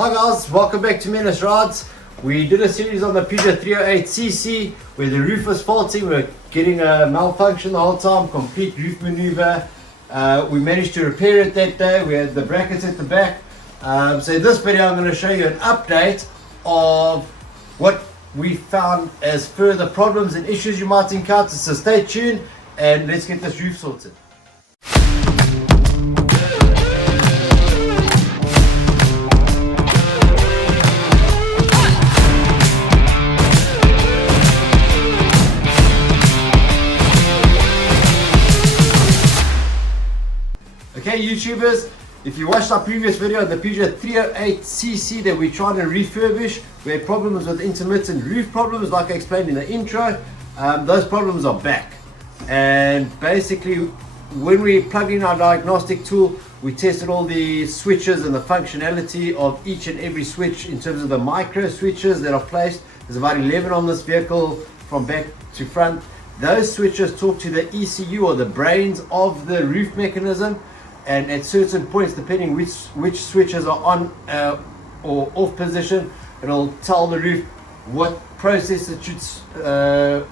Hi guys, welcome back to Menacerides. We did a series on the Peugeot 308cc where the roof was faulty. We were getting a malfunction the whole time, complete roof maneuver. We managed to repair it that day. We had the brackets at the back. So in this video I'm going to show you an update of what we found as further problems and issues you might encounter. So stay tuned and let's get this roof sorted. Okay YouTubers, if you watched our previous video on the Peugeot 308cc that we're trying to refurbish, we had problems with intermittent roof problems like I explained in the intro. Those problems are back, and basically when we plugged in our diagnostic tool, we tested all the switches and the functionality of each and every switch in terms of the micro switches that are placed. There's about 11 on this vehicle from back to front. Those switches talk to the ECU, or the brains of the roof mechanism, and at certain points, depending which switches are on or off position, it'll tell the roof what process it should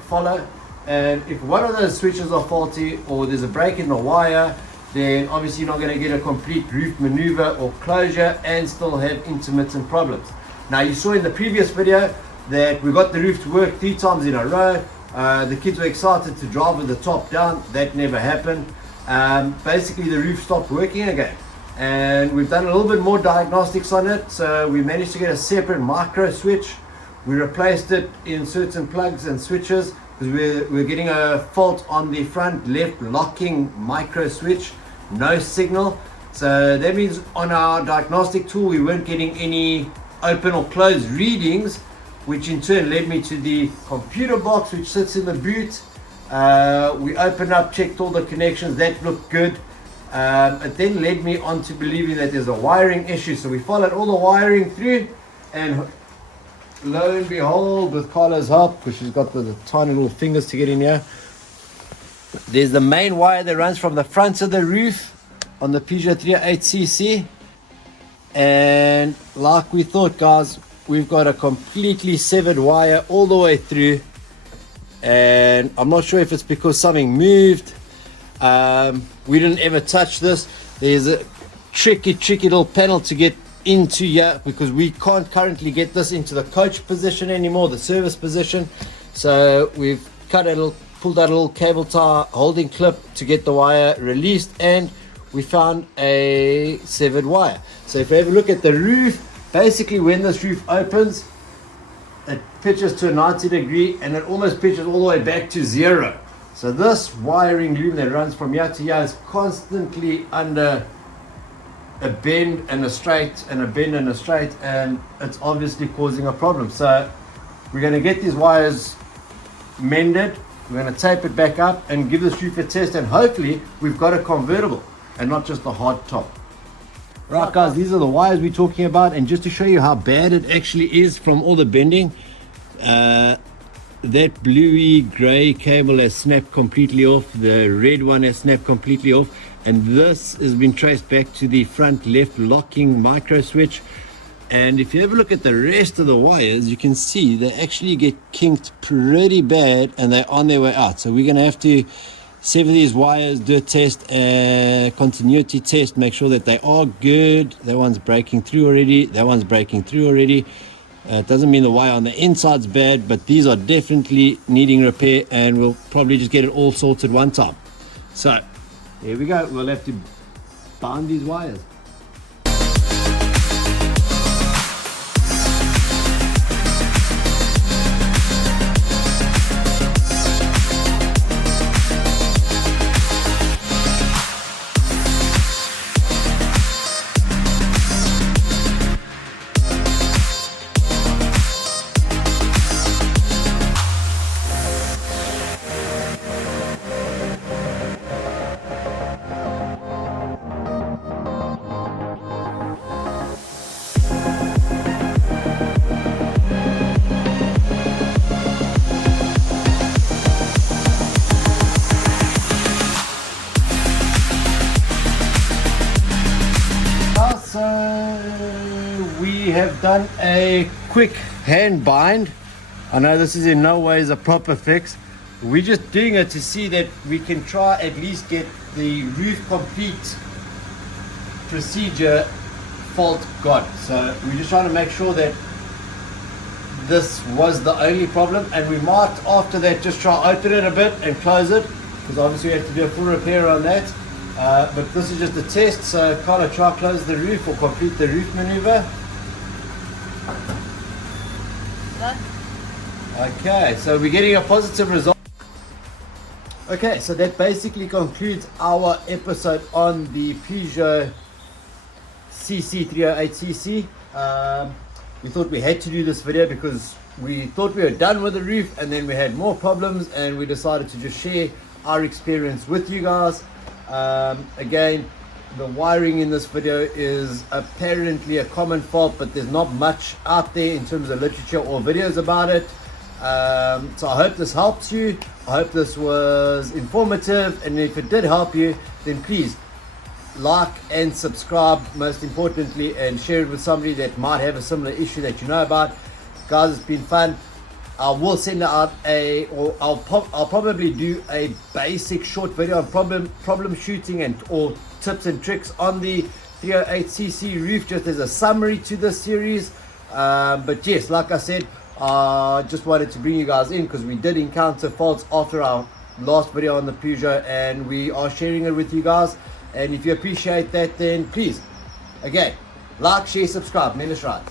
follow. And if one of those switches are faulty or there's a break in the wire, then obviously you're not going to get a complete roof maneuver or closure and still have intermittent problems. Now you saw in the previous video that we got the roof to work 3 times in a row. The kids were excited to drive with the top down. That never happened. Basically the roof stopped working again, and we've done a little bit more diagnostics on it. So we managed to get a separate micro switch. We replaced it in certain plugs and switches because we're getting a fault on the front left locking micro switch, no signal. So that means on our diagnostic tool we weren't getting any open or closed readings, which in turn led me to the computer box which sits in the boot. We opened up, checked all the connections, that looked good. It then led me on to believing that there's a wiring issue. So we followed all the wiring through, and lo and behold, with Carla's help, because she's got the tiny little fingers to get in here, there's the main wire that runs from the front of the roof on the Peugeot 308cc. And like we thought, guys, we've got a completely severed wire all the way through. And I'm not sure if it's because something moved. We didn't ever touch this. There's a tricky little panel to get into here, because we can't currently get this into the coach position anymore, the service position. So we've pulled out a little cable tie holding clip to get the wire released, and we found a severed wire. So if you have a look at the roof, basically when this roof opens, it pitches to a 90 degree and it almost pitches all the way back to 0. So this wiring loom that runs from here to here is constantly under a bend and a straight and a bend and a straight, and it's obviously causing a problem. So we're going to get these wires mended. We're going to tape it back up and give this roof a test, and hopefully we've got a convertible and not just a hard top. Right guys, these are the wires we're talking about, and just to show you how bad it actually is from all the bending, that bluey grey cable has snapped completely off, the red one has snapped completely off, and this has been traced back to the front left locking micro switch. And if you have a look at the rest of the wires, you can see they actually get kinked pretty bad and they're on their way out. So we're going to have to sever these wires, do a test, continuity test, make sure that they are good. That one's breaking through already, that one's breaking through already. It doesn't mean the wire on the inside's bad, but these are definitely needing repair, and we'll probably just get it all sorted one time. So here we go, we'll have to bind these wires. we have done a quick hand bind. I know this is in no ways a proper fix. We're just doing it to see that we can try at least get the roof complete procedure fault gone. So we're just trying to make sure that this was the only problem, and we might after that just try open it a bit and close it, because obviously we have to do a full repair on that. But this is just a test, so kind of try close the roof or complete the roof maneuver. Done. Okay, so we're getting a positive result. Okay, so that basically concludes our episode on the Peugeot CC308cc. We thought we had to do this video because we thought we were done with the roof, and then we had more problems, and we decided to just share our experience with you guys. Again, the wiring in this video is apparently a common fault, but there's not much out there in terms of literature or videos about it. So I hope this helps you. I hope this was informative, and if it did help you, then please like and subscribe, most importantly, and share it with somebody that might have a similar issue that you know about. Guys, it's been fun. I will send out I'll probably do a basic short video on problem shooting and or tips and tricks on the 308cc roof, just as a summary to this series. But yes, like I said, I just wanted to bring you guys in because we did encounter faults after our last video on the Peugeot, and we are sharing it with you guys. And if you appreciate that, then please, again, like, share, subscribe. Menacerides.